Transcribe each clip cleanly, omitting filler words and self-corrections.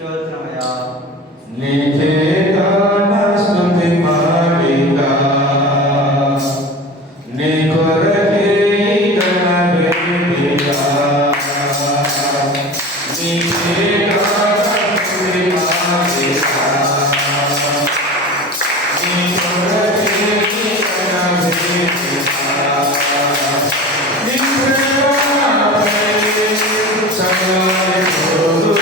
స్తోత్రమయ్యా. నీకే గాన స్తుతి మాలిక నీ కొరకే గణవేదిక నీకే గాన స్తుతి మాలిక నీ కొరకే గణవేదిక నీ ప్రేమపై సర్వోడు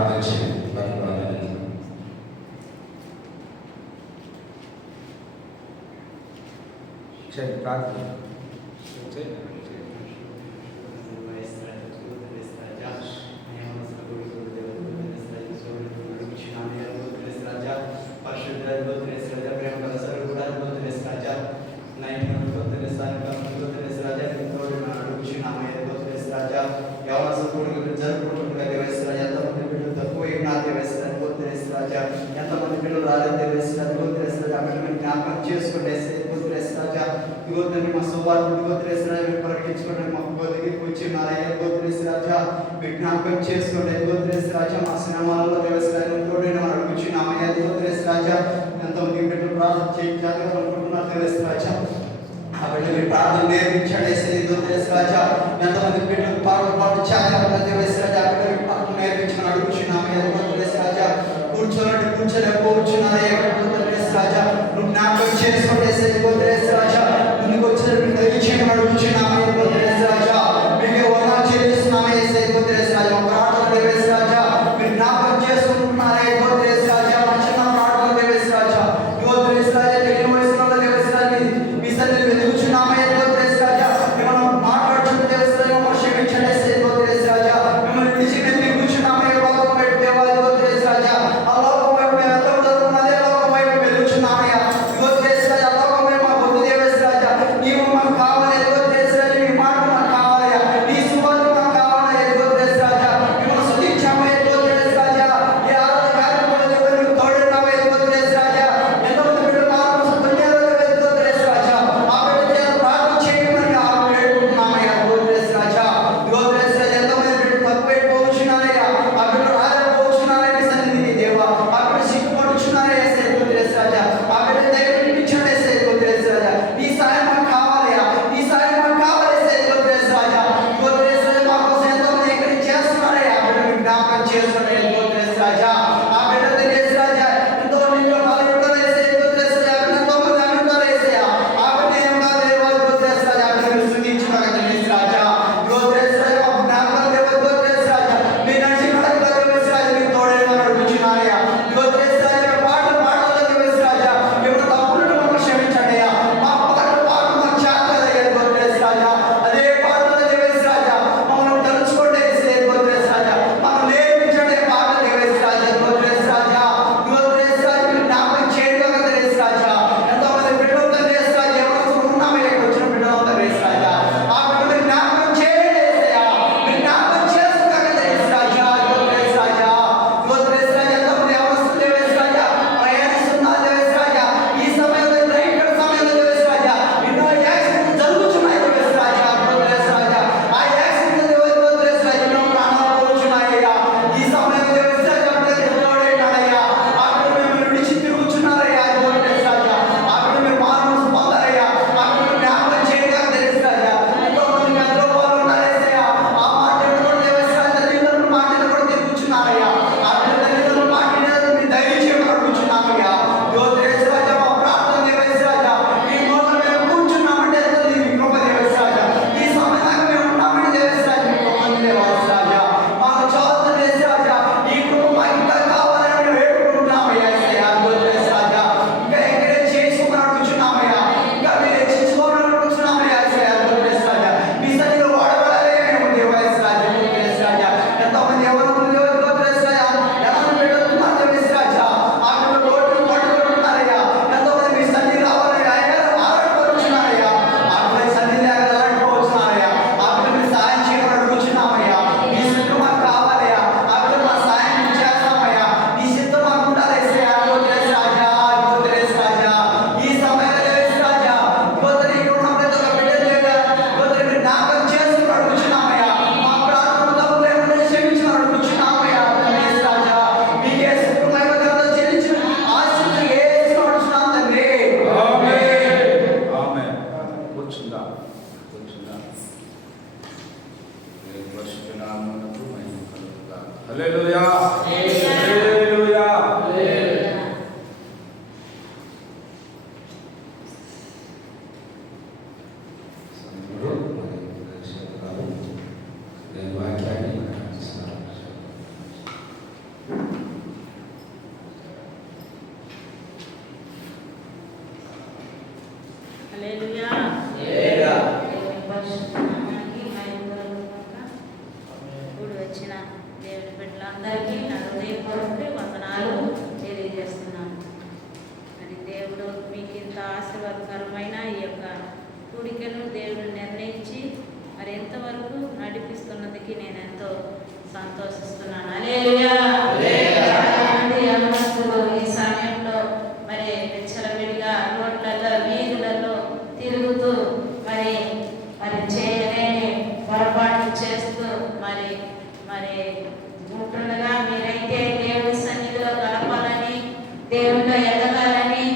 ప్రార్థన చేయండి. ప్రార్థన ఎంతమంది పిల్లలు రాలేదు జ్ఞాపకం చేసుకుంటే మా సువార్త ప్రకటించుకుంటే మాకు దగ్గరికి వచ్చి రాజా మీరు జ్ఞాపకం చేసుకుంటే రాజా మా సినిమాలలో అడుగుచున్నామయ్యా రాజా ఎంతమంది బిడ్డలు ప్రార్థన చేయాలనుకుంటున్నారు రాజా ఆ బిడ్డ మీరు ప్రార్థన నేర్పించండి రాజా ఎంతమంది బిడ్డలు పాటు చేయాలన్న రాజా పాటలు నేర్పించమని అడుగుచున్నామయ్యా రాజా కూర్చోలేకపోవచ్చున్నారయ్యా రాజా నువ్వు జ్ఞాపకం చేసుకోండి రాజా ముందుకు వచ్చిన దయచేయమని అడుగుచున్నామయ్యా రాజా మీకు వందనాలు చెల్లిస్తున్నామయ్యా రాజా ప్రార్థన రాజా మీరు జ్ఞాపకం చేసుకుంటున్నారయ్యా రాజా మంచిగా ప్రార్థన రాజా రాజా తెలియని వయసులో మీ సన్నిధిని వెతుకుచున్నామయ్యా రాజా మిమ్మల్ని మాట్లాడుచుంటే క్షమించండి రాజా మిమ్మల్ని విడిచి మేము కూర్చున్నామయ్యా రాజా హల్లెలూయా హల్లెలూయా. కొరకు వందనాలు తెలియజేస్తున్నాను. మరి దేవుడు మీకు ఇంత ఆశీర్వాదకరమైన ఈ యొక్క కూడికను దేవుడు నిర్ణయించి మరి ఎంతవరకు నడిపిస్తున్నందుకు నేను ఎంతో సంతోషిస్తున్నాను. హల్లెలూయా. యవనస్తులు ఈ సమయంలో మరి విచ్చలవిడిగా రోడ్లలో వీధులలో తిరుగుతూ మరి చేయలేని పొరపాట్లు చేస్తూ మరి ఉంటుండగా మీరైతే దేవుడి సన్నిధిలో గడపాలని, దేవుడిలో ఎదగాలని,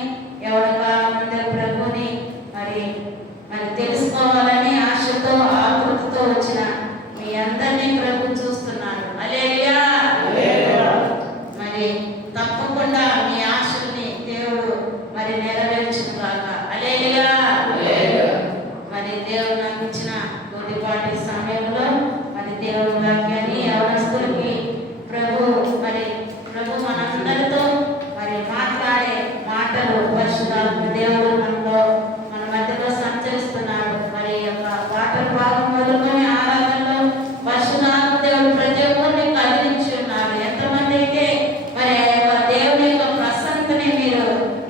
ఎవరిగా ముందు ప్రభుని మరి తెలుసుకోవాలని ఆశతో ఆకృతితో వచ్చిన మీ అందరినీ ప్రభు చూస్తున్నాడు. హల్లెలూయా. మరి తప్పకుండా మీ ఆశల్ని దేవుడు మరి నెరవేర్చుగాక. హల్లెలూయా. మరి దేవుడు నాకు ఇచ్చిన కొద్దిపాటి సమయంలో మరి దేవుడి వాక్యాన్ని యవనస్తులకి ప్రభు మనందరితో మరి మాట్లాడే మాటలు పరిశుద్ధాత్మ దేవుడు మన మధ్యలో సంచరిస్తున్నాడు. మరి యొక్క పాటల భాగం మొదలుకొని ఆరాధనలో పరిశుద్ధాత్మ దేవుడు ప్రతి ఒక్కరిని కదిలించి ఉన్నాడు. ఎంతమంది అయితే మరి ఆ యొక్క దేవుని యొక్క ప్రసన్నతని మీరు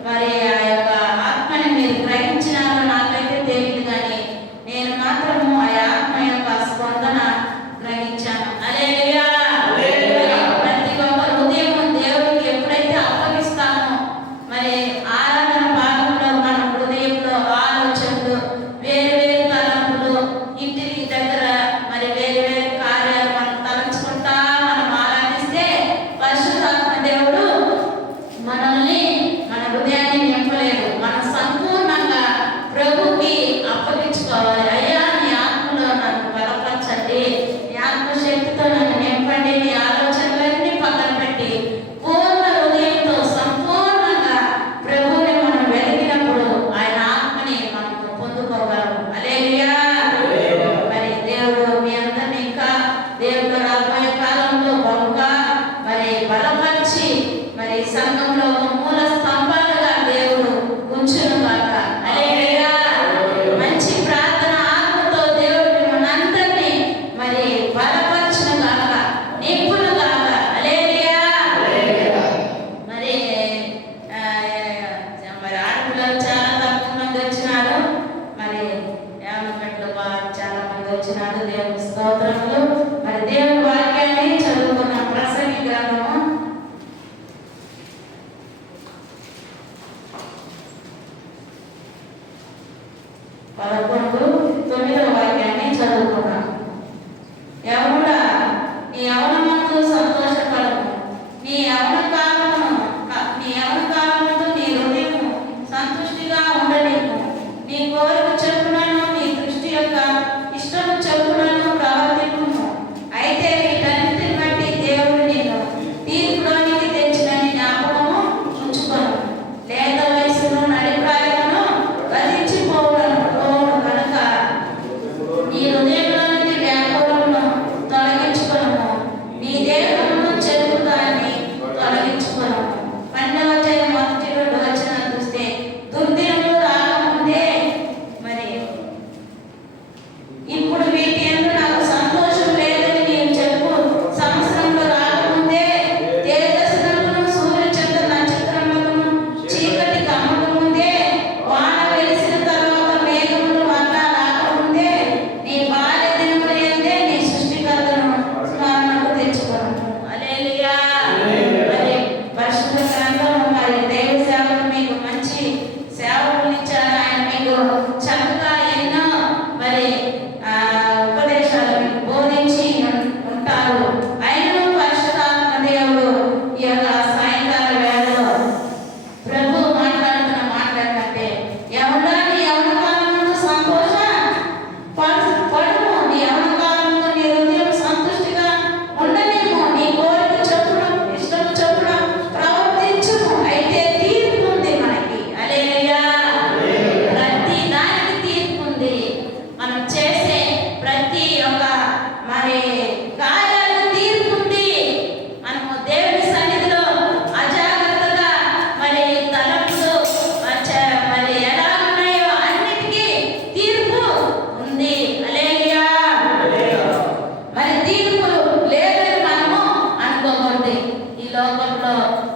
మరి ఆ యొక్క ఆత్మని మీరు గ్రహించినారో నాకైతే తెలియదు, కానీ నేను మాత్రము ఆ ఆత్మ యొక్క స్పందన గ్రహించాను. హల్లెలూయా. ప్రతి ఒక్క హృదయం దేవుడికి ఎప్పుడైతే అప్పగిస్తామో మరి ఆరాధన భాగంలో మన హృదయంలో ఆలోచనలు, వేరు వేరు తలంపులు, ఇంటి దగ్గర మరి వేరు వేరు కార్యాలు మనం తలంచుకుంటా మనం ఆరాధిస్తే పరిశుద్ధాత్మ దేవుడు మనల్ని మన హృదయాన్ని నింపలేడు. మనం సంపూర్ణంగా ప్రభుకి అప్పగించుకోవాలి. అయ్యా నీ ఆత్మలో నన్ను బలపరచండి, నీ ఆత్మశక్తితో నన్ను నింపండి, నీ ఆలోచనలన్నీ పక్కన పెట్టి పూర్ణ హృదయంతో సంపూర్ణంగా ప్రభువుని మనం వెలిగినప్పుడు ఆయన ఆత్మని మనం పొందుకోగలము. హల్లెలూయా. మరి దేవుడు మీ అందరినీ ఇంకా దేవుడు రాబోయే కాలంలో బహుగా మరి బలపరిచి మరి సంఘంలో మూల స్తంభాలుగా దేవుడు ఉంచును గాక. హల్లెలూయా. మంచి ప్రార్థన ఆత్మతో దేవుడు మిమ్మల్ని అందరినీ మరి బలపరచును గాక, నింపును గాక. హల్లెలూయా. మరి ఆడపిల్లలు చాలా తక్కువ మంది వచ్చినారు. మరి యామకట్లు చాలా మంది వచ్చినారు. దేవుని స్తోత్రములు. మరి దేవుని వాక్యాన్ని చదువుకున్న ప్రసంగి గ్రంథము లోకంలో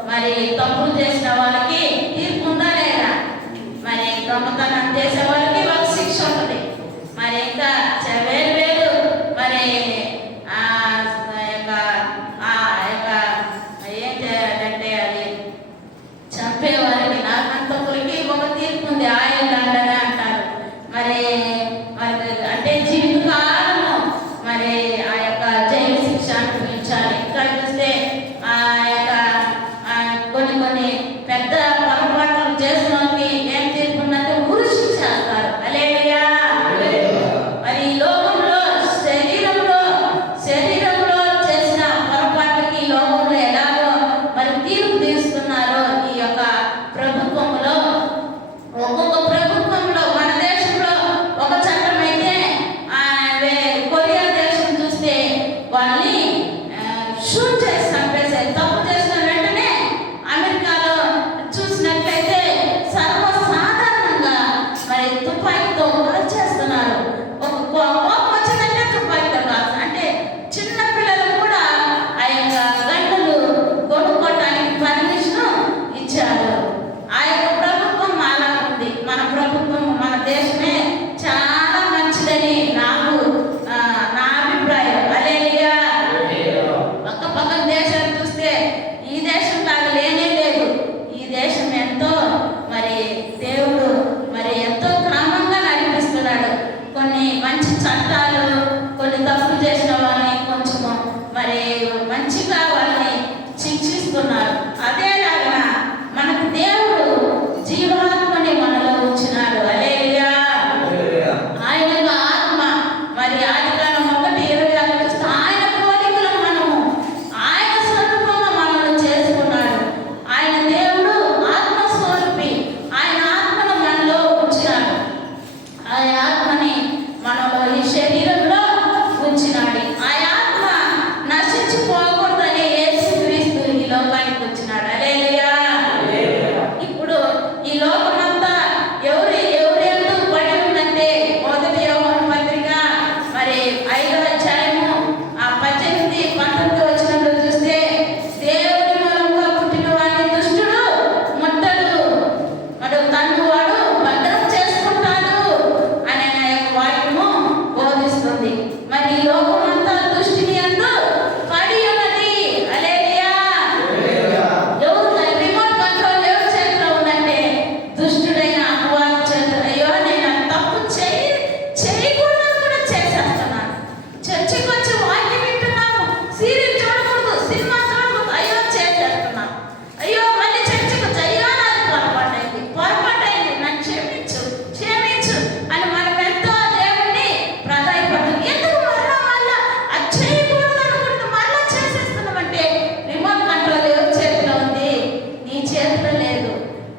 మరి తప్పులు చేసిన వాళ్ళకి తీర్పు ఉందా లేదా? మరి దొంగతనం చేసే వాళ్ళకి ఒక శిక్ష ఉంటుంది. మరి ఇంకా వేరు వేరు మరి ఏం చేయాలంటే అది చంపే వారికి నాకంతకులకి ఒక తీర్పు ఉంది. ఆయన దండన అంటారు. మరి అంటే జీవితకాలము మరి ఆ యొక్క జైలు శిక్ష అనుభవించాలి. ఇంకా చూస్తే ఆ యొక్క కొన్ని పెద్ద పొరపాట్లు చేసిన వాళ్ళకి ఏం తీర్పు ఉన్నట్టు ఉరి శిక్ష చేస్తారు. హల్లెలూయా. మరి ఈ లోకంలో శరీరంలో చేసిన పొరపాట్లకి లోకంలో ఎలాగో మరి తీర్పు తీస్తున్నారో ఈ యొక్క ప్రభుత్వంలో, ఒక్కొక్క ప్రభుత్వంలో మన దేశంలో ఒక చట్టం అయితే కొరియా దేశం చూస్తే వాళ్ళని షూట్ చేసి చంపేశారు. తప్పు చేసిన వెంటనే అమెరికాలో చూసినట్లయితే సర్వసాధారణంగా మరి తుపాకీతో చేస్తున్నారు. ఒక కోపం వచ్చిందంటే తుపాకీతో కాదు. అంటే చిన్న పిల్లలు కూడా ఆ యొక్క గంటలు కొనుక్కోవటానికి పర్మిషన్ ఇచ్చారు. ఆ యొక్క ప్రభుత్వం అలా ఉంది. మన ప్రభుత్వం మన దేశమే చాలా మంచిదని నా అభిప్రాయం. హల్లెలూయా. పక్క దేశాలు చూస్తే ఈ దేశం లాగా లేనే లేదు. ఈ దేశం ఎంతో మరి దేవుడు మరి ఎంతో క్రమంగా నడిపిస్తున్నాడు. కొన్ని మంచి చట్టాలు, కొన్ని తప్పులు చేసిన వాళ్ళని కొంచెము మరి మంచిగా వాళ్ళని శిక్షిస్తున్నారు. అదేలాగా మనకు దేవుడు జీవాత్మని మనలో ఉంచినాడు. హల్లెలూయా. ఆయన ఆత్మ మరి ఆదికాండం 1:26 చూస్తే ఆయన పోలికలో మనము ఆయన స్వరూపంగా మనల్ని చేసుకున్నాడు. ఆయన దేవుడు ఆత్మస్వరూపి. ఆయన ఆత్మను మనలో ఉంచినాడు. ఆ ఆత్మని మనలో ఈ శరీరంలో ఉంచినాడు. ఆ ఆత్మ నశించిపోకూడదని యేసుక్రీస్తు ఈ లోకానికి వచ్చినాడు. హల్లెలూయా. ఇప్పుడు ఈ లోకమంతా ఎవరెందు పడి ఉందంటే 1 యోహాను పత్రిక మరి 5వ అధ్యాయము 18-19 వచనంలో చూస్తే దేవుని మూలంగా పుట్టిన వాడిని దుష్టుడు ముట్టడు, మరి తన్ను వాడు భద్రం చేసుకుంటాడు అనే వాక్యము బోధిస్తుంది. మరి ఈ లోకమంతా దుష్టిని యందు పడి ఉన్నది. హల్లెలూయా. ఎవరు రిమోట్ కంట్రోల్ ఎవరి చేతిలో ఉందంటే దుష్టుడైన అపవాది చేతిలో. అయ్యో నేను తప్పు చేయకూడదు కూడా చేసేస్తున్నాను. చర్చికి వచ్చి వాక్యం వింటున్నాము, సీరియల్ చూడకూడదు, సినిమా చూడకూడదు, అయ్యో చేసేస్తున్నాను. అయ్యో మళ్ళీ చర్చికి వచ్చి అయ్యో నాకు పొరపాటైంది నాకు క్షమించు అని మనం ఎంతో దేవుణ్ణి ప్రాధాన్యపడుతుంది. ఎందుకు మళ్ళా అది చేయకూడదు అనుకుంటూ మళ్ళా చేసేస్తున్నామంటే రిమోట్ కంట్రోల్ ఎవరి చేతిలో ఉంది? నీ చేతిలో లేదు.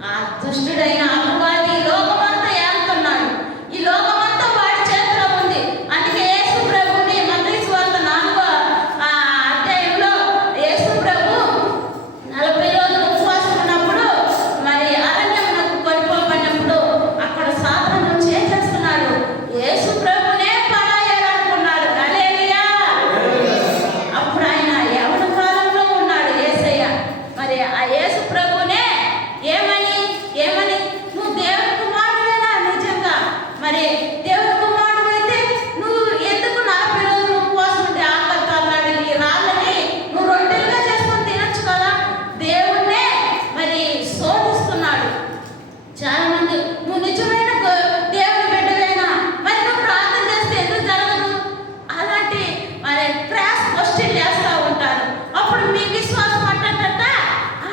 ఆ దుష్టుడైన అపవాది ఈ లోకమంతా ఏలుతున్నాడు. ఈ లోకమంతా వాడి చేతిలో ఉంది. అందుకే యేసు ప్రభుని మత్తయి సువార్త 4వ అధ్యాయంలో యేసు ప్రభు 40 రోజులు ఉపవాసం ఉన్నప్పుడు మరి అరణ్యమునకు కొనిపోబడినప్పుడు అక్కడ సాతాను చేసేస్తున్నాడు. యేసు ప్రభునే పడాయాలనుకున్నాడు. హల్లెలూయా. అప్పుడు ఆయన యవ్వన కాలంలో ఉన్నాడు యేసయ్య. మరి ఆ యేసు ప్రభునే ఏమని నువ్వు దేవుని కుమారుడేనా? నిజంగా మరి దేవుని కుమారుడు అయితే నువ్వు ఎందుకు 40 రోజులు ఉపవాసం ఉంటే ఆకలి తల్లాడి ఈ రాళ్ళని నువ్వు రొట్టెలుగా చేసుకొని తినొచ్చు కదా? దేవుణ్ణే మరి శోధిస్తున్నాడు. చాలా మంది నువ్వు నిజమైన దేవుని బిడ్డవేనా? మరి నువ్వు ప్రార్థన చేస్తే ఎందుకు జరగదు? అలాంటి మరి క్రాస్ క్వశ్చన్ చేస్తూ ఉంటారు. అప్పుడు మీ విశ్వాసం అంటట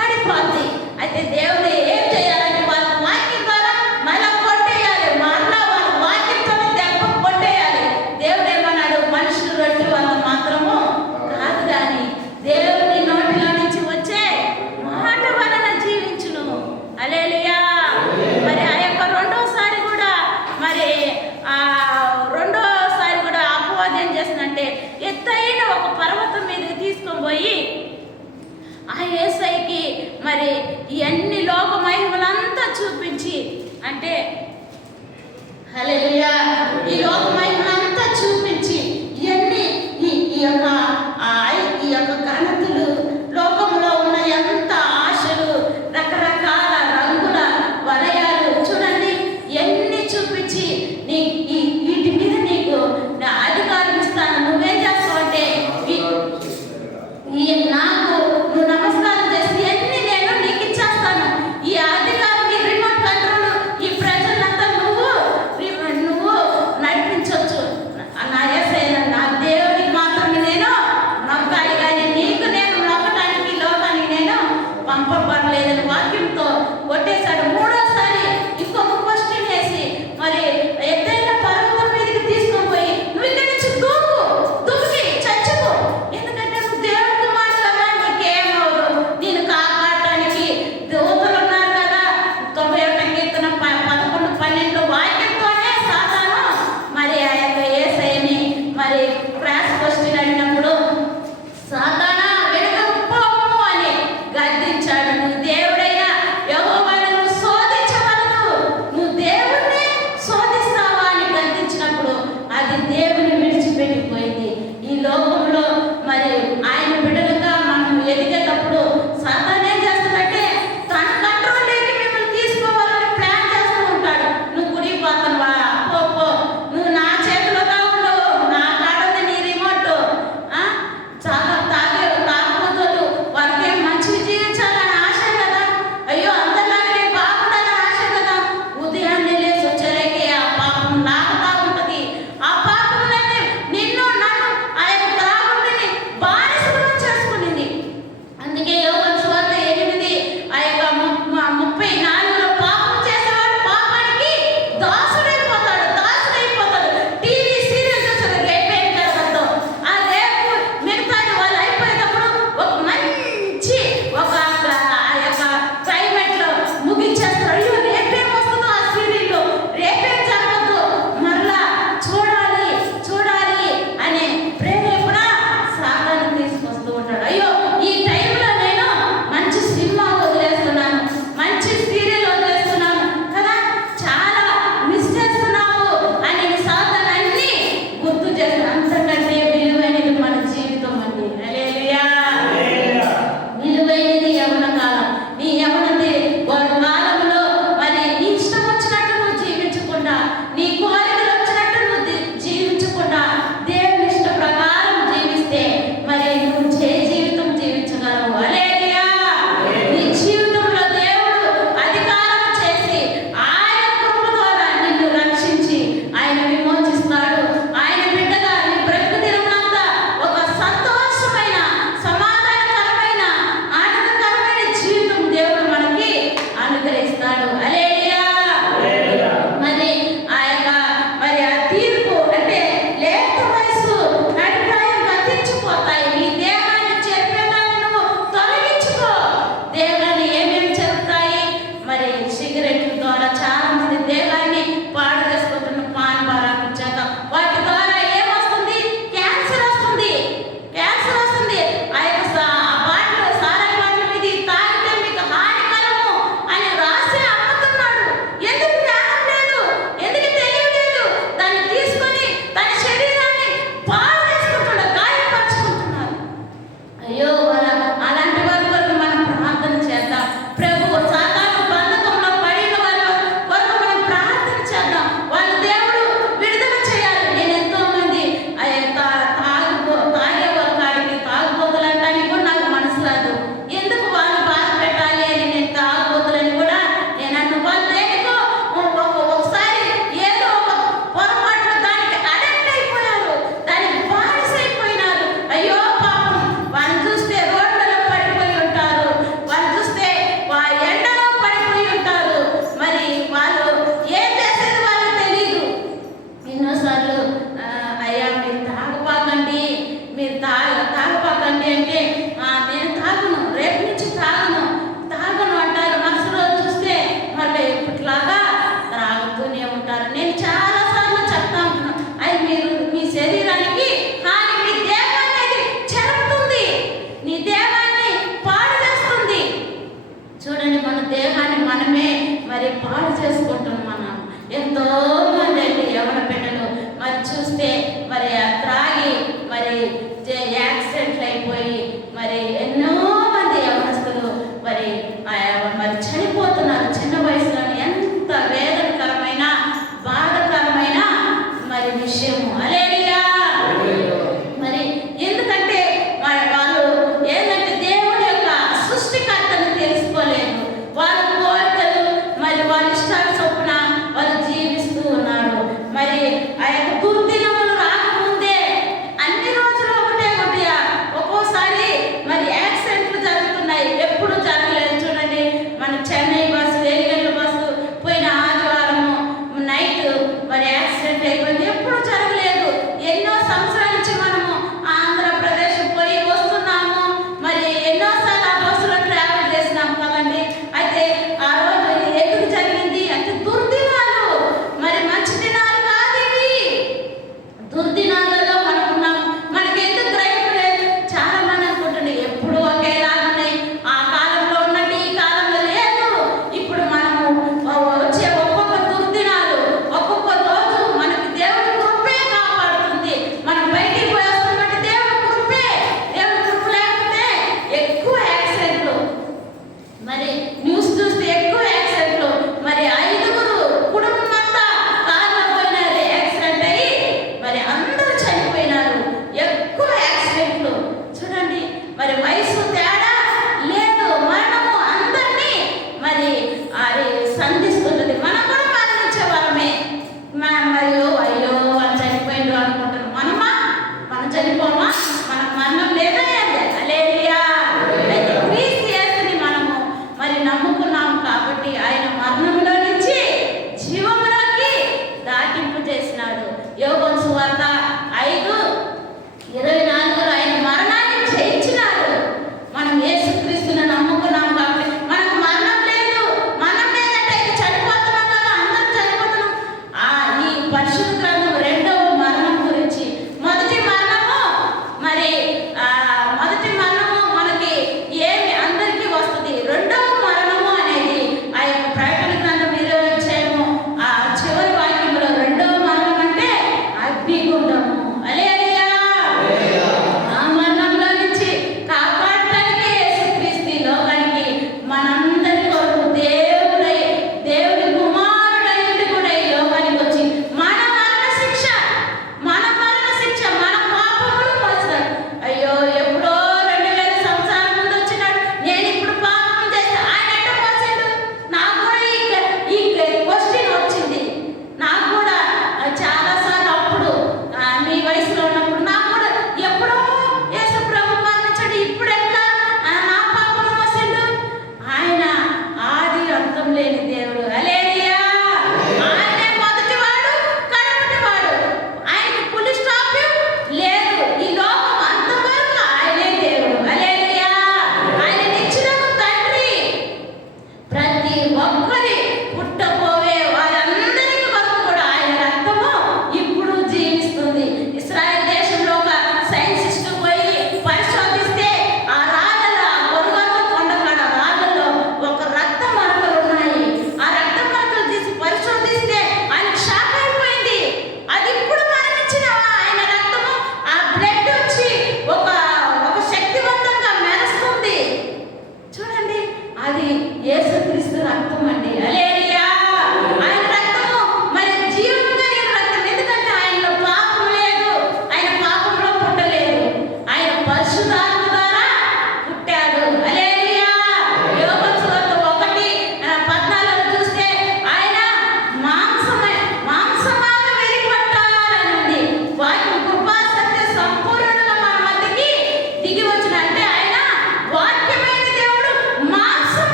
ఆడిపోద్ది. అయితే దేవుడు ఏం చేయాలంటే వాళ్ళ వాక్యం ద్వారా మళ్ళా కొట్టేయాలి. మళ్ళా వాళ్ళ వాక్యంతో దెబ్బ కొట్టేయాలి. దేవుడు ఏమన్నాడు? మనుషులు రొట్టె వల్ల మాత్రము కాదు కానీ దేవుని నోటిలో నుంచి వచ్చే మాట వలన జీవించును. హల్లెలూయా. మరి ఆ యొక్క రెండోసారి కూడా అపవాది ఏం చేస్తుందంటే ఎత్తైన ఒక పర్వతం మీదకి తీసుకొని పోయి ఆ యేసయ్యకి మరి ఇవన్నీ లోక మహిమలంతా చూపించి, అంటే హల్లెలూయా, ఈ లోక మహిమలంతా చూపించి ఇవన్నీ ఈ యొక్క ఘనతలు లోకంలో ఉన్న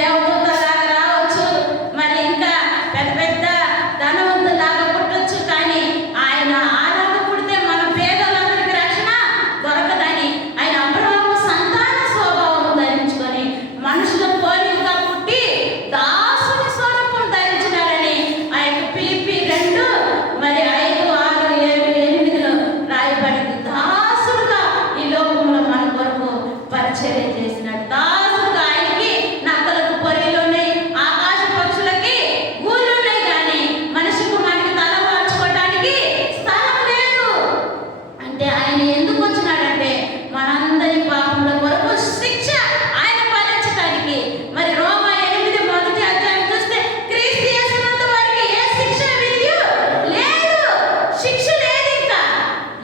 దేవదూతలాగా రావచ్చు, మరి ఇంకా పెద్ద పెద్ద ధనవంతులాగా పుట్టొచ్చు, కానీ ఆయన ఆరాధ పుడితే మన పేదలందరికీ రక్షణ దొరకదని ఆయన అబ్రహాము సంతాన స్వభావం ధరించుకొని మనుషుల పోలికగా పుట్టి దాసుని స్వరూపం ధరించినాడని ఆ యొక్క ఫిలిప్పీ 2 మరి 5, 6, 7, 8లో రాయబడింది. దాసుడుగా ఈ లోకంలో మన కొరకు పరిచర్య చేసినాడు. దాసుడుగా ఆయనకి నక్కలకు పొరియలు ఉన్నాయి, ఆకాశ పక్షులకి గూళ్ళు ఉన్నాయి, కానీ మనిషికి మనకి తల మార్చుకోవడానికి స్థలం లేదు. అంటే ఆయన ఎందుకు వచ్చినాడంటే మనందరి పాపముల కొరకు శిక్ష ఆయన భరించడానికి. మరి రోమా 8 మొదటి అధ్యాయం చూస్తే క్రీస్తు యేసునందు వారికి ఏ శిక్ష విధియు లేదు. శిక్ష లేదు. ఇంకా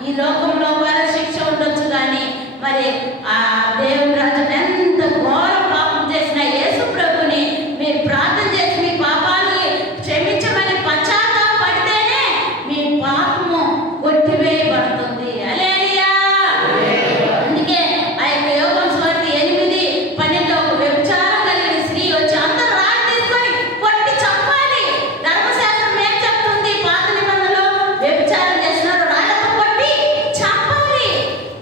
ఈ లోకంలో వారి శిక్ష ఉండొచ్చు, కానీ మరి ఆ దేవుని రాజు ఎంత ఘోర పాపం చేసిన యేసు ప్రభుని మీరు ప్రార్థన చేసి మీ పాపాలని క్షమించమని పశ్చాత్తాపడితేనే మీ పాపము కొట్టివేయబడుతుంది. హల్లెలూయా. అందుకే ఆ యొక్క యోహాను సువార్త 8:12 ఒక వ్యభిచారం కలిగిన స్త్రీ వచ్చి అందరూ రాళ్ళు తీసుకొని కొట్టి చంపాలి. ధర్మశాస్త్రం ఏం చెప్తుంది? పాత నిబంధనలో వ్యభిచారం చేసిన రాళ్ళతో కొట్టి చంపాలి.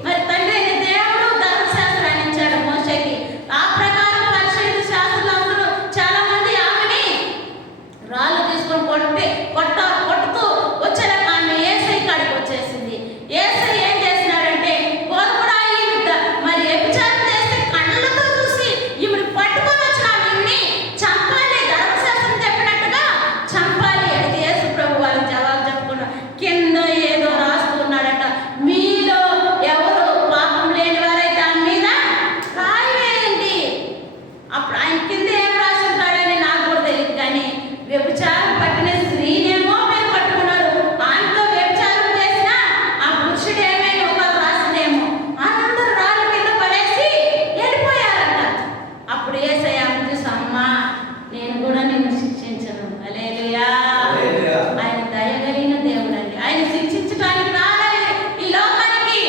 మరి తండ్రి అయిన దేవుడు ధర్మశాస్త్రాన్ని ఇచ్చాడు మోషేకి. ఆ ప్రకారం పరిశీలిత శాస్త్రులందరూ చాలా మంది ఆమెని రాళ్ళు తీసుకొని కొట్టుతూ వచ్చారు. ఆమె యేసయ్య కాడికి వచ్చేసింది. యేసయ్య ఏం చేసినాడంటే బోధకుడా, మరి వ్యభిచారం చేస్తే కళ్ళతో చూసి ఈమెను పట్టుకొని వచ్చిన ఆమెని చంపాలి, ధర్మశాస్త్రం చెప్పినట్టుగా చంపాలి. అయితే యేసు ప్రభు వాళ్ళకి జవాబు చెప్పకుండా కింద ఏదో రాస్తున్నాడట, మీలో ఎవరు పాపం లేని వారైతే దాని మీద రాయి వేయండి. అప్పుడు ఆయన కింద ఏం రాసి ఉంటాడని నాకు కూడా తెలియదు, కానీ వ్యభిచారం పట్టిన స్త్రీనేమో మీరు పట్టుకున్నారు, ఆమెతో వ్యభిచారం చేసిన ఆ పురుషుడు ఏమైనా ఒకరు రాసిందేమో అందరూ రాళ్ళ కింద పడేసి వెళ్ళిపోయారంట. అప్పుడు యేసయ్య ఆమెను చూసి, అమ్మా నేను కూడా నిన్ను శిక్షించను. హల్లెలూయా. హల్లెలూయా. ఆయన దయగలిగిన దేవుడు అండి. ఆయన శిక్షించడానికి రాలేదు ఈ లోకానికి,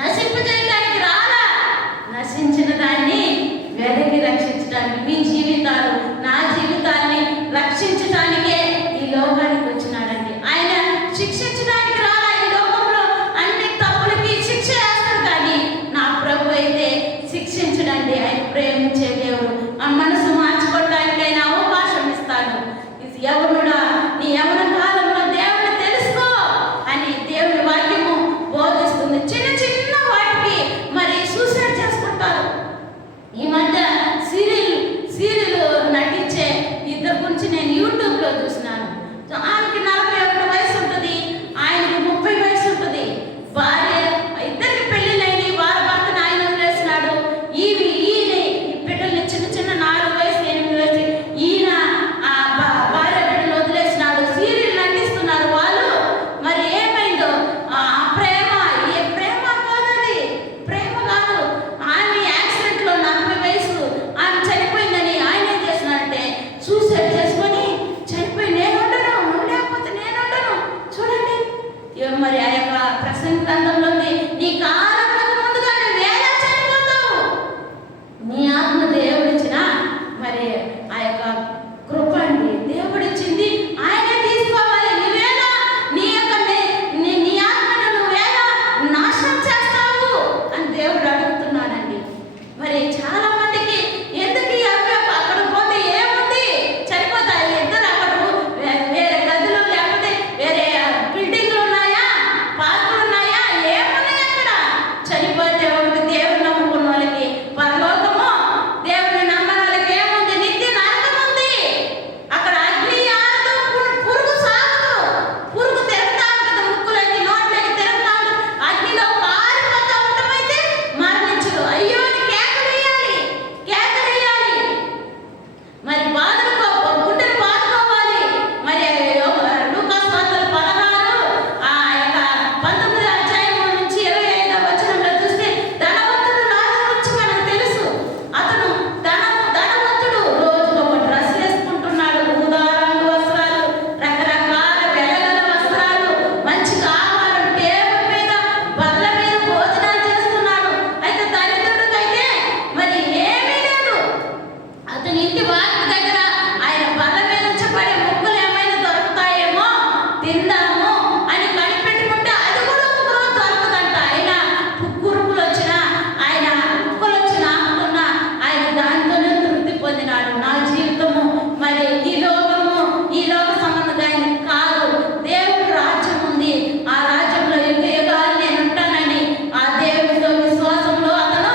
నశింపజేయడానికి రాలా, నశించిన దాన్ని వెదకి రక్షించడానికి. మీ జీవితాలు, నా జీవితాన్ని రక్షించడానికే ఈ లోకానికి వచ్చినాడండి. ఆయన శిక్షించడానికి రాలా. ఈ లోకంలో అన్ని తప్పులకి శిక్ష వేస్తారు, కానీ నా ప్రభు అయితే శిక్షించడండి. ఆయన ప్రేమించే దేవుడు. ఆ మనసు మార్చుకోవడానికి ఆయన అవకాశం ఇస్తాడు. ఇది యవనుడా, నీ యవన కాలంలో దేవుని తెలుసుకో అని దేవుని వాక్యము బోధిస్తుంది. చిన్న చిన్న వాటికి మరి సూసైడ్ చేసుకుంటారు. ఈ మధ్య సీరియల్ నటించే ఇద్దరు గురించి నేను యూట్యూబ్లో చూసినాను. ఆమెకి 41 వయసు ఉంటుంది, ఆయనకి 30 వయసు ఉంటుంది. భార్య ఇద్దరికి పెళ్ళిళ్ళైన వారి భర్తను ఆయన వదిలేసినాడు. ఈయన బిడ్డల్ని చిన్న చిన్న 4 వయసు 8 వయసు ఈయన ఆ భార్య బిడ్డలు వదిలేసినాడు. సీరియల్ నటిస్తున్నారు వాళ్ళు. మరి ఏమైందో ఆ ప్రేమ, ఏ ప్రేమ కాదది, ప్రేమ కాదు. ఆమె యాక్సిడెంట్లో 40 వయసు ఆమె చనిపోయిందని ఆయన ఏం చేసినాడంటే సూసైడ్ చేసుకొని చనిపోయిన ఇంటి వాకి దగ్గర ఆయన బల్ల మీద ఉంచబడే ముక్కలు ఏమైనా దొరుకుతాయేమో తిందాము అని కనిపెట్టుకుంటే అది కూడా ఒక రోజు దొరకదంట. ఆయన కురుకులు వచ్చినా ఆయన కుక్కలు వచ్చిన ఆకున్నా ఆయన దాంతోనే తృప్తి పొందినాడు. నా జీవితము మరి ఈ లోక సంబంధం కాదు, దేవుడు రాజ్యం ఉంది, ఆ రాజ్యంలో యుగ యుగాలు నేను ఉంటానని ఆ దేవుడితో విశ్వాసంలో అతను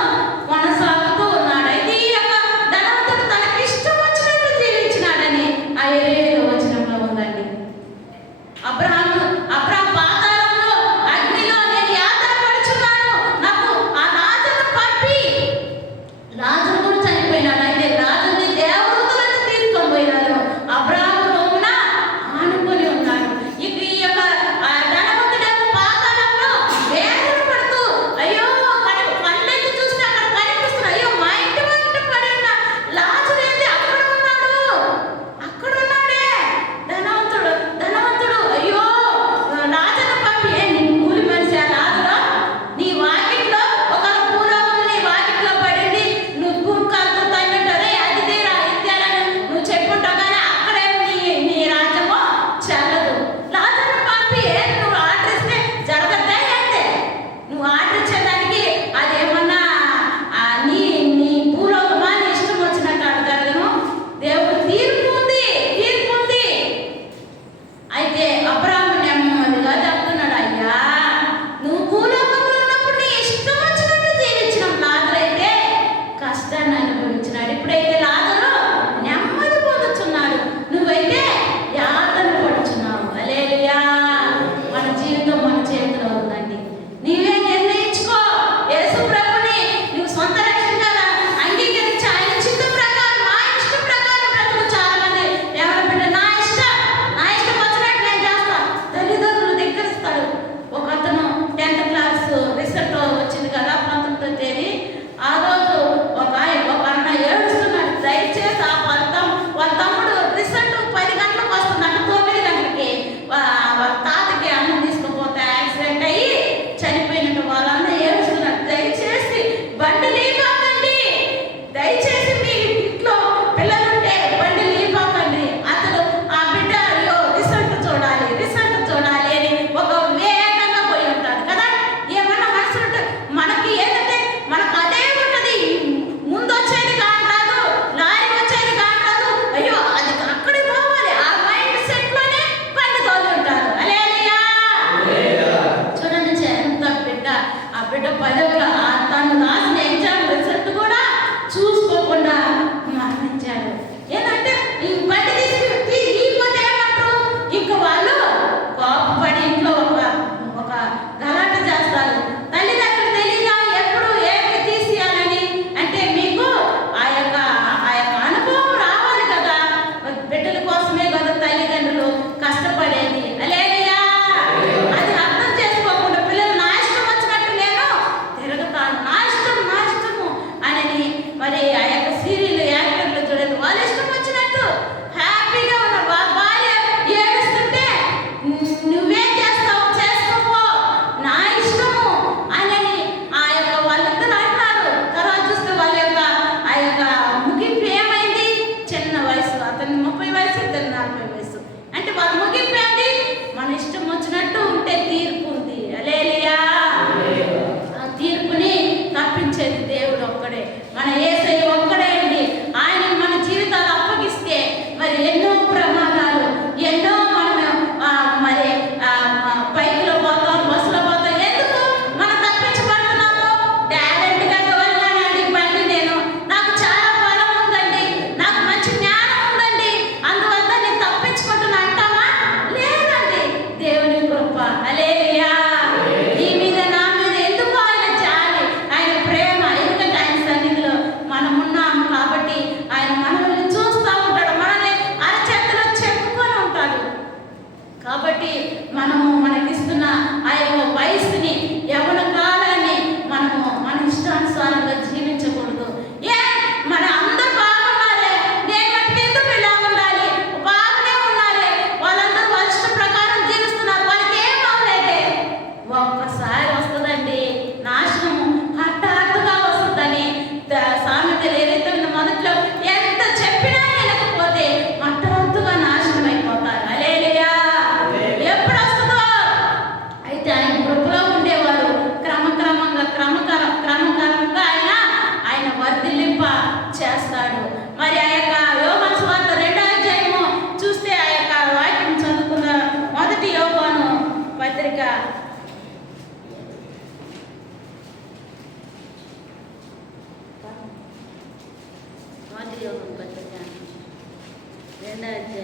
కొనసాగుతూ ఉన్నాడు. అయితే ఈ యొక్క ధనవంతుడు తనకి ఇష్టం వచ్చిన 13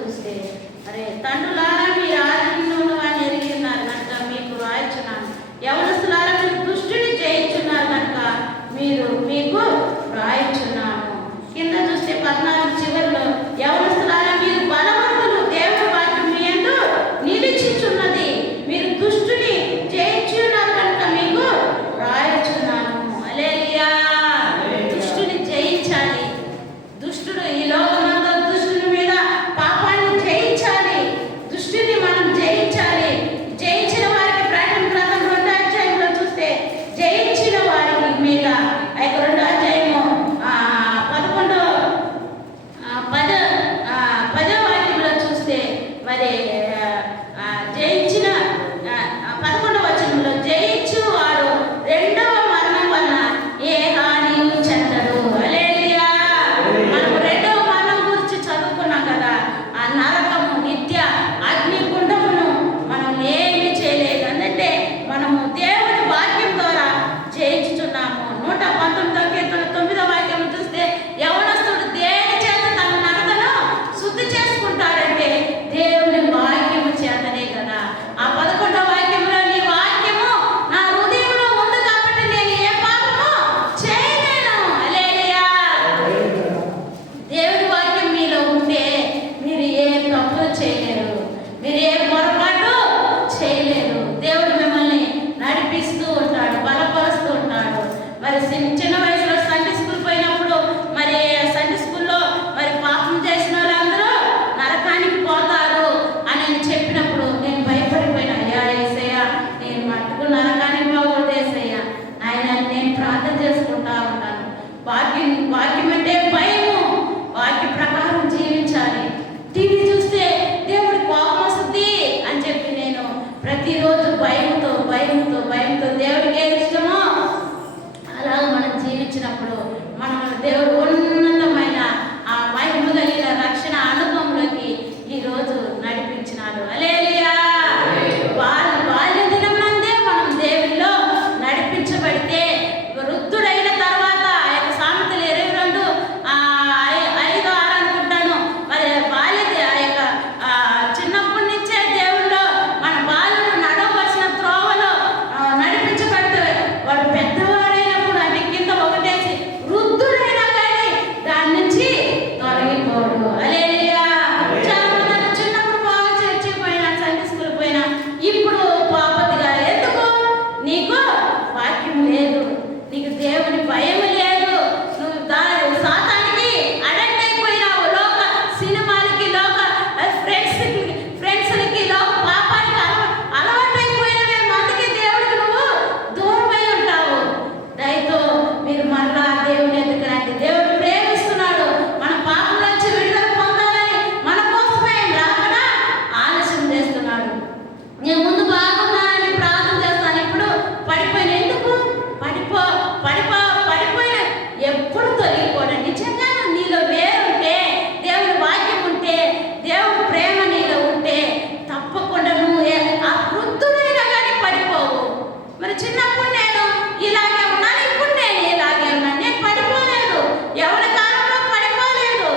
చూస్తే, అరే తండ్రులారా మీరు ఆదిలో వాడిని ఎరిగి ఉన్నారు కనుక మీకు రాయించున్నాను, యవనస్తులారా మీరు దుష్టుని జయించున్నారు కనుక మీకు రాయించున్నాను. కింద చూస్తే 14 చివరిలో, యవనస్తులారా మీరు బలవంతులు, దేవుడి వాక్యం మీ యందు నిలిచిచున్నది, మీరు దుష్టుని జయించున్నారు కనుక మీకు రాయించున్నాను. హల్లెలూయా. దుష్టుని జయించాలి. దుష్టుడు ఈ లోకమంతా దుష్టుని మీద పాపాన్ని జయించాలి. దుష్టుని మనం జయించాలి. జయించిన వారికి ప్రకటన గ్రంథం 2వ అధ్యాయంలో చూస్తే, జయించిన వారికి మీద 2వ అధ్యాయము 10వ వాక్యంలో చూస్తే, మరి జయించిన 11వ వచనంలో, జయించు వాడు రెండవ మరణం వలన ఏ హానియు చెందడు. హల్లెలూయా. మనం రెండవ మరణం గురించి చదువుకున్నాం కదా. ఆ నరకము, నిత్య అగ్నిగుండమును మనం ఏమీ చేయలేదు. అంటే మనము దేవుని వాక్యం ద్వారా జయించుచున్నాము. 119వ కీర్తన 9వ వాక్యం చూస్తే, యవనస్తుడు దేని చేత తన నడతను శుద్ధి చేసుకుంటాడంటే దేవుని వాక్యము చేతనే కదా. ఆ 11వ వాక్యంలో, నీ వాక్యము నా హృదయంలో ఉంది కాబట్టి నేను ఏ పాపము చేయలేను. హల్లెలూయా. దేవుని వాక్యం మీలో ఉంటే మీరు ఏ తప్పు చేయలేరు, మీరు ఏ పొరపాటు చేయలేరు. దేవుడు మిమ్మల్ని నడిపిస్తూ ఉంటాడు, బలపరుస్తూ ఉంటాడు. మరి చిన్న వయసులో సండే స్కూల్ పోయినప్పుడు, మరి సండే స్కూల్లో మరి పాపం చేసిన వాళ్ళందరూ నరకానికి పోతారు అని చెప్పినప్పుడు నేను భయపడిపోయినా. అయ్యా యేసయ్యా, నేను మట్టుకు నరకానికి పోకూడదు యేసయ్యా, ఆయన నేను ప్రార్థన చేసుకుంటా ఉంటాను. వాక్యం అంటే భయము, వాక్య ప్రకారం జీవించాలి. టీవీ చూస్తే దేవుడి కోపం వస్తుంది అని చెప్పి నేను ప్రతిరోజు భయంతో దేవుడికి ఏది ఇష్టమో అలా మనం జీవించినప్పుడు మనం దేవుడు ఉన్నతమైన ఆ మహిమ కలిగిన రక్షణ అనుభవంలోకి ఈరోజు నడిపించినాడు. హల్లెలూయా. బాల్య దినమునందే మనం దేవునిలో నడిపించబడితే, వృద్ధుడైన తర్వాత ఆ యొక్క సామెతలు 22:5-6 అనుకుంటాను. మరి ఆ యొక్క చిన్నప్పటి నుంచే దేవుల్లో మన బాలుడు నడవలసిన త్రోవలో నడిపించబడితే, వాడు పెద్దవాడైనప్పుడు అంటే కింద ఒకటేసి వృద్ధుడైనా కానీ దాని నుంచి తొలగిపోడు. హల్లెలూయా. చాలా మంది చిన్నప్పుడు బాగా చర్చికి పోయినా, సండే స్కూల్ పోయినా, ఇప్పుడు పాపతిగా. ఎందుకు? నీకు వాక్యం లేదు, నీకు దేవుని భయం లేదు, నువ్వు సాతానికి అడెక్ట్ అయిపోయినావు. లోక సినిమాలకి, లోక ఫ్రెండ్స్లకి, లోక పాపానికి అలవాటైపోయినవే. అందుకే దేవుడికి నువ్వు దూరమై ఉంటావు. దయతో మీరు మరలా దేవుని ఎదుగు రండి. దేవుడు ప్రేమిస్తున్నాడు. మన పాపం నుంచి విడుదల పొందాలని మన కోసమే ఆయన రాకడా ఆలస్యం చేస్తున్నాడు. నేను ముందు బాగున్నానని ప్రార్థన చేస్తాను, ఇప్పుడు పడిపోయిన. ఎందుకు పడిపోయిన? ఎప్పుడు తొలగిపోవడం. నిజంగా నీలో వేరుంటే, దేవుని వాక్యం ఉంటే, దేవుని ప్రేమ నీలో ఉంటే తప్పకుండా నువ్వు ఆ వృద్ధుడైనా కానీ పడిపోవు. మరి చిన్నప్పుడు నేను ఇలాగే ఉన్నాను, ఇప్పుడు నేను ఇలాగే ఉన్నాను. నేను పడిపోలేదు, ఎవరి కాలంలో పడిపోలేదు,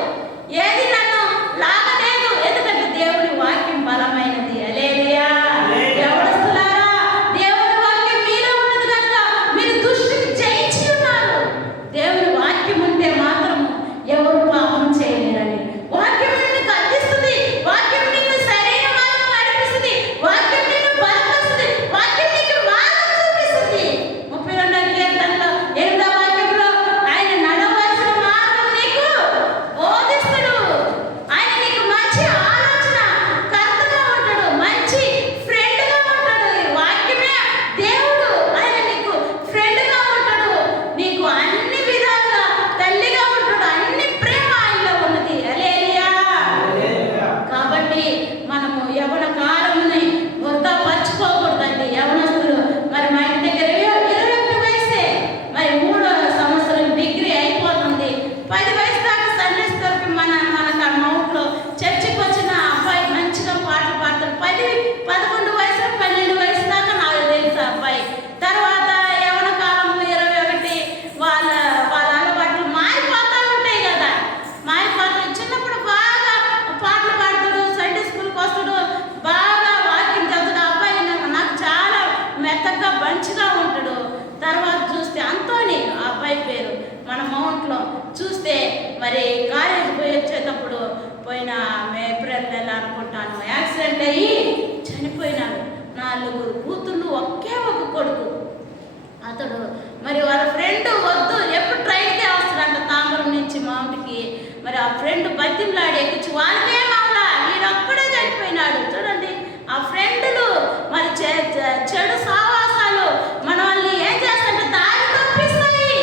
ఏది నన్ను లాగలేదు. ఎందుకంటే దేవుని వాక్యం బలమైనది. హల్లెలూయా. యవనస్తులారా, దేవుని వాక్యం మీలో ఉన్నది కనుక మీరు దుష్టుని జయించి ఉన్నారు. దేవుని వాక్యం ఉంటే మాత్రం ఎవరు పాపం చేయలేరని. వాక్యం నిన్ను గద్దిస్తుంది, వాక్యం నిన్ను సరైన మార్గం నడిపిస్తుంది, వాక్యం నిన్ను బలపరుస్తుంది, వాక్యం నీకు మార్గం చూపిస్తుంది. మన మౌంట్లో చూస్తే మరి కాలేజీ పోయి వచ్చేటప్పుడు పోయిన ఏప్రిల్ నెల అనుకుంటాను యాక్సిడెంట్ అయ్యి చనిపోయినాడు. 4 కూతుళ్ళు ఒకే ఒక కొడుకు. అతడు మరి వాళ్ళ ఫ్రెండ్ వద్దు ఎప్పుడు ట్రైన్కే వస్తాడంట తాంబరం నుంచి మౌంట్కి. మరి ఆ ఫ్రెండ్ బతిమలాడి ఎక్కించి వాళ్ళకే మామూలా వీడొక్కడే చనిపోయినాడు. చూడండి ఆ ఫ్రెండ్లు మరి చెడు సావాసాలు మన వాళ్ళని ఏం చేస్తారంటే దారి తప్పిస్తాయి.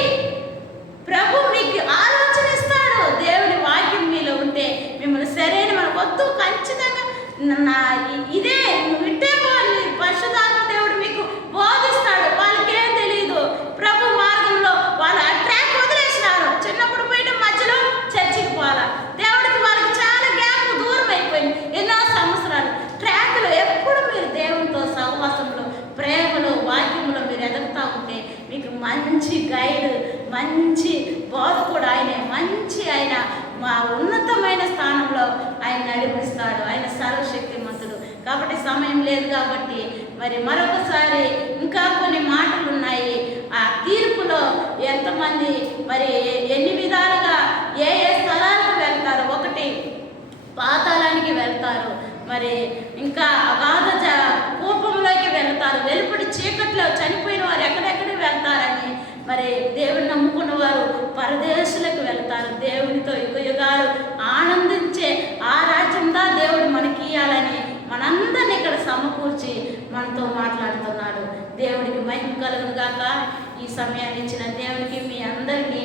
ప్రభు మీకు ఆలోచన ఇస్తాడు. దేవుని వాక్యం మీలో ఉంటే మిమ్మల్ని సరైన మన వద్దు ఖచ్చితంగా ఇదే విట్టే వాళ్ళు పరిశుద్ధాత్మ దేవుడు మీకు బోధిస్తాడు. వాళ్ళకేం తెలియదు. ప్రభు మార్గంలో వాళ్ళు ఆ ట్రాక్ వదిలేసినారు. చిన్నప్పుడు పోయిన మధ్యలో చర్చికి పోవాలా. దేవుడికి వాళ్ళకి చాలా గ్యాప్ దూరం అయిపోయింది. ఎన్నో సంవత్సరాలు ట్రాక్లో ఎప్పుడు మీరు దేవునితో సహవాసంలో ప్రేమలో వాక్యంలో మీరు ఎదుగుతూ ఉంటే మీకు మంచి గైడ్ మంచి బోధకుడు ఆయనే. మంచి ఆయన మా ఉన్నతమైన స్థానంలో ఆయన నడిపిస్తాడు. ఆయన సర్వశక్తిమంతుడు. కాబట్టి సమయం లేదు కాబట్టి మరి మరొకసారి ఇంకా కొన్ని మాటలు ఉన్నాయి. ఆ తీర్పులో ఎంతమంది మరి ఎన్ని విధాలుగా ఏ ఏ స్థలాలకు వెళ్తారు. 1 పాతాళానికి వెళ్తారు. మరి ఇంకా అగాధ కూపంలోకి వెళ్తారు. వెలుపడి చీకట్లో చనిపోయిన వారు ఎక్కడెక్కడికి వెళ్తారని మరి దేవుని నమ్ముకున్న వారు పరదేశులకు వెళ్తారు. దేవునితో యుగాలు ఆనందించే ఆ రాజ్యంగా దేవుడు మనకి ఇయ్యాలని మనందరినీ ఇక్కడ సమకూర్చి మనతో మాట్లాడుతున్నాడు. దేవుడికి మహిమ కలుగును గాక. ఈ సమయాన్ని ఇచ్చిన దేవునికి మీ అందరికీ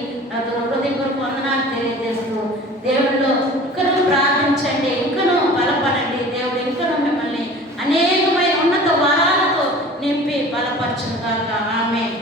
హృదయపూర్వక వందనాలు తెలియజేస్తూ దేవుడిలో ఇంకనూ ప్రార్థించండి, ఇంకనూ బలపడండి. దేవుడు ఇంకనూ మిమ్మల్ని అనేకమైన ఉన్నత వరాలతో నింపి బలపరచును గాక. ఆమేన్.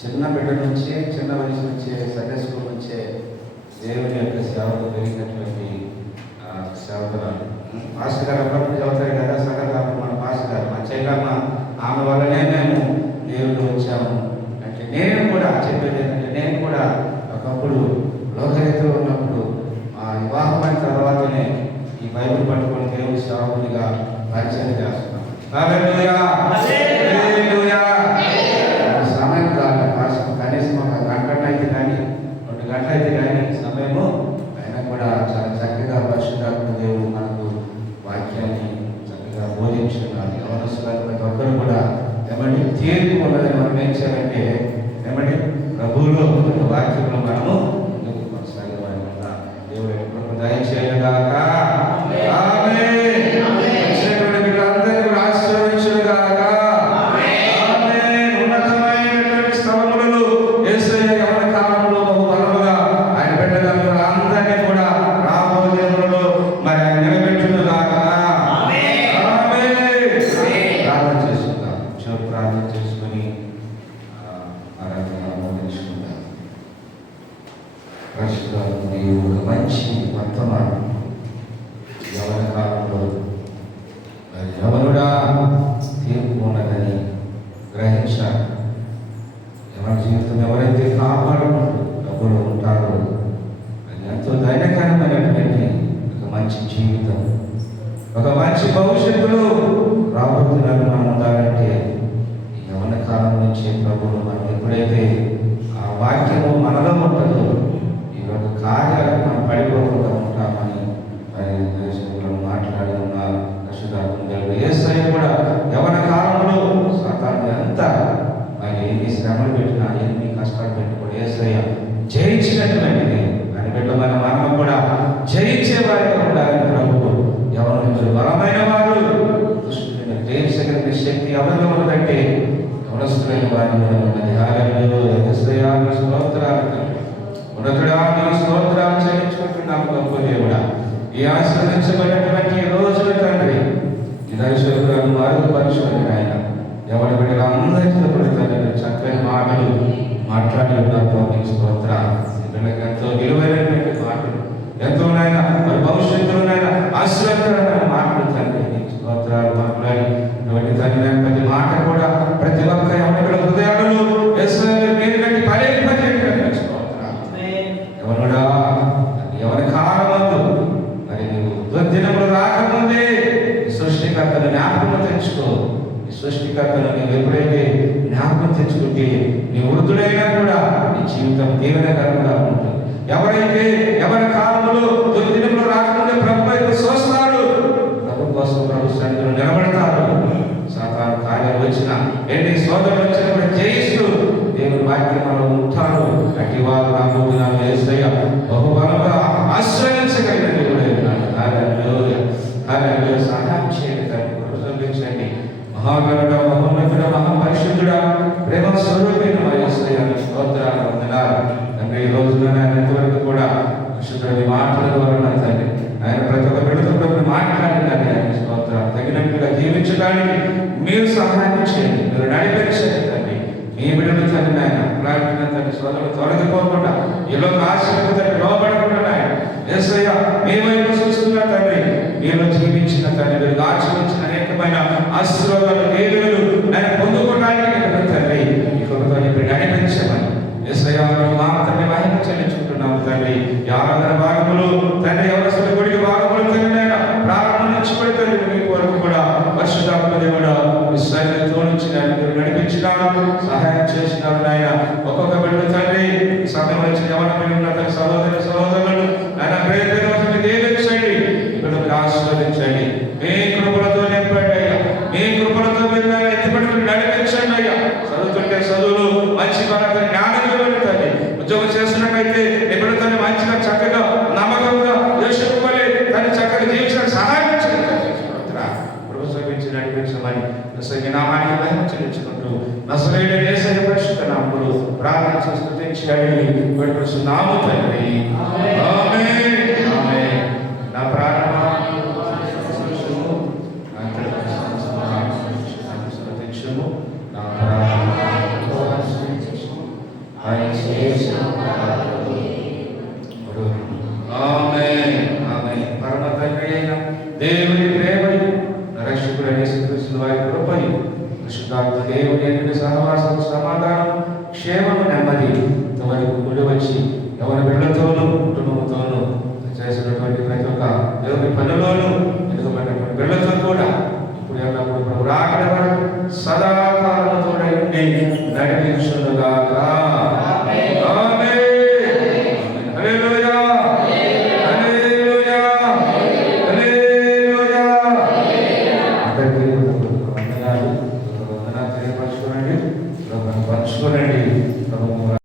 చిన్న బిడ్డ నుంచే చిన్న వయసు నుంచే సండే స్కూల్ నుంచే దేవుని యొక్క సేవకు పెరిగినటువంటి సేవకురాలు. పాస్టర్ గారు అప్పుడప్పుడు చదువుతారు కదా సగం మన పాస్టర్ గారు మా చెల్లమ్మ ఆమె వల్లనే మేము దేవుడు వచ్చాము అంటే నేను కూడా చెప్పేది ఏంటంటే నేను కూడా ఒకప్పుడు లోకరీతిలో ఉన్నప్పుడు మా వివాహమైన తర్వాతనే ఈ బైబిల్ పట్టుకొని దేవుడి సేవకునిగా పరిచయం చేస్తున్నాను. సమయం కాదు కనీసం 1 గంట అయితే కానీ 2 గంటలు అయితే కానీ సమయము అయినా కూడా చాలా చక్కగా పరిశుద్ధాత్మ దేవుడు మనకు వాక్యాన్ని చక్కగా బోధించుకున్నారు. యవనస్తులు ప్రతి ఒక్కరు కూడా ఏమంటే తీర్పు ఉన్నదని మనం ఏం చేయాలంటే ఏమంటే ప్రభువులో వాక్యంలో మనము ముందుకు కొనసాగేవారి వల్ల దేవుడు ఎప్పుడు దయచేయగాక. ఒక మంచి వర్తమానం యవన కాలంలో యవనుడా తీర్పు ఉన్నదని గ్రహించాలి. ఎవరి జీవితం ఎవరైతే కాపాడుకుంటూ డబ్బులు ఉంటారో అది ఎంతో ధైర్యకరమైనటువంటి ఒక మంచి జీవితం, ఒక మంచి భవిష్యత్తులో రాబోతున్నట్టు మనం ఉండాలంటే ఈ యవన కాలం నుంచి ప్రభువులు మనం ఎప్పుడైతే ఆ వాక్యము మనలో ఉంటుందో ఒక కార్యాలకు మనం పడిపోకుండా ఉంటామని మాట్లాడి ఉన్నారు. యేసయ్య కూడా యవన కాలంలో సాతాను ఎంత మరి ఎన్ని శ్రమలు పెట్టినా ఎన్ని కష్టాలు పెట్టి కూడా యేసయ్య జయించినటువంటిది అని బిడ్డమైన మనం కూడా జయించేవారిగా ఉండాలని ప్రభువు యవనులు బలమైన వారు దుష్టుని జయించగలిగిన శక్తి ఎవరిలో ఉన్నదంటే యవనస్తులైన వారి మీద ఉన్నది. యేసయ్య స్తోత్రాలు ఉన్నతుడా నీకు స్తోత్రాలు చెల్లించుకుంటున్నాము. గొప్ప దేవుడా ఈ ఆశీర్వదించబడినటువంటి రోజుల తండ్రి ఈ దర్శకులను మరుగుపరచుకుని ఆయన ఎవరి బిడ్డలు అందరికీ తండ్రి చక్కని మాటలు మాట్లాడి ఉన్నారు. నీకు స్తోత్రాలు. బిడ్డలకు ఎంతో విలువైనటువంటి మాటలు ఎంతో నాయన మరి భవిష్యత్తులోనైనా ఆశీర్వాదకరమైన సృష్టికర్తను నీవు ఎప్పుడైతే జ్ఞాపకం తెచ్చుకుంటే నీ వృద్ధుడైనా కూడా నీ జీవితం దీవెనకరంగా ఉంటుంది. ఎవరైతే ఎవరి కాలంలో దుర్దినంలో రాకముందే ప్రభు వైపు చూస్తాడు, ప్రభు కోసం ప్రభు సన్నిధిలో నిలబడతారు. సాతాను కార్యాలు వచ్చిన ఎన్ని సోదరులు వచ్చినా కూడా జయిస్తూ దేవుని వాక్యంలో ఉంటాడు. అట్టి వారు రాబోతున్నారు. యేసయ్య బహుబలంగా ఆశ్రయించగలిగిన దేవుడై ఉన్నాడు. హల్లెలూయా, హల్లెలూయా. సహాయం చేయండి తండ్రి, కృప చూపించండి. మహాగణుడ, మహోన్నతుడ, మహాపరిశుద్ధుడా, ప్రేమ స్వరూపైన మా యేసయ్య స్తోత్రాలు, వందనాలు తండ్రి. ఈ రోజున ఆయన ఇంతవరకు కూడా పరిశుద్ధుడి మాటల ద్వారా తండ్రి ఆయన ప్రతి ఒక్క బిడ్డతో మాట్లాడినారు. ఆయన స్తోత్రాలు తగినట్టుగా జీవించడానికి మీరు సహాయం చేయండి, మీరు నడిపించండి తండ్రి. మీ బిడ్డలు తండ్రి ఆయన ప్రార్థన తండ్రి సోదరులు తొలగిపోకుండా ఇలా ఆశలకు తండ్రి లోబడకుండా ఆయన యేసయ్య మీ వైపు చూస్తున్న తండ్రి, మీరు జీవించిన తండ్రి, మీరు ఆచరించిన అనేకమైన ఆశీర్వాదాలు దేవుడు నేను పొందుకోవడానికి తండ్రి ఈ కృపతో ఇప్పుడు నడిపించమని యేసయ్య మాత్రమే మహిమ చెల్లించుకుంటున్నాము తండ్రి. ఈ ఆరాధన భాగములు తండ్రి ఎవరి గుడికి భాగములు తండ్రి ఆయన ప్రారంభం నుంచి కూడా తండ్రి మీ వరకు కూడా పరిశుద్ధాత్మ దేవుడు విశ్వాసంతో నుంచి మీరు నడిపించినారు, సహాయం చేసినారు నాయన. ఒక్కొక్క బిడ్డ తండ్రి సమయం వచ్చి ఎవరి ఉన్న తన సహోదరు సహోదరులను ఆయన ప్రేరేపణ దీవించండి, ఇక్కడ మీరు ఆశీర్వదించండి. మీ కృపలతో నింపండి అయ్యా, మీ కృపలతో మీరు ఎత్తిపట్టుకుని నడిపించండి అయ్యా. చదువుతుంటే చదువులు మంచి మనకు జ్ఞానం ఇవ్వండి తండ్రి. ఉద్యోగం చేస్తున్నట్టయితే ఎప్పుడు తను మంచిగా చక్కగా నమ్మకంగా యోషింపలి తను చక్కగా జీవించడానికి సహాయం చేయండి. నడిపించమని నామానికి మహిమ చెల్లించుకుంటూ నజరేయుడైన యేసయ్య పరిశుద్ధ నామములో ప్రార్థించి స్తుతించి అడిగి వేడుకొనుచున్నాము తండ్రి. ఆమేన్, ఆమేన్. నా ప్రార్థన స్తుతించుము, నా ఆమేన్, ఆమేన్. పరమ తండ్రి అయిన దేవుని ప్రేమయు రక్షకుడైన యేసుక్రీస్తు వారి కృపయు పరిశుద్ధాత్మ దేవుని సహవాసం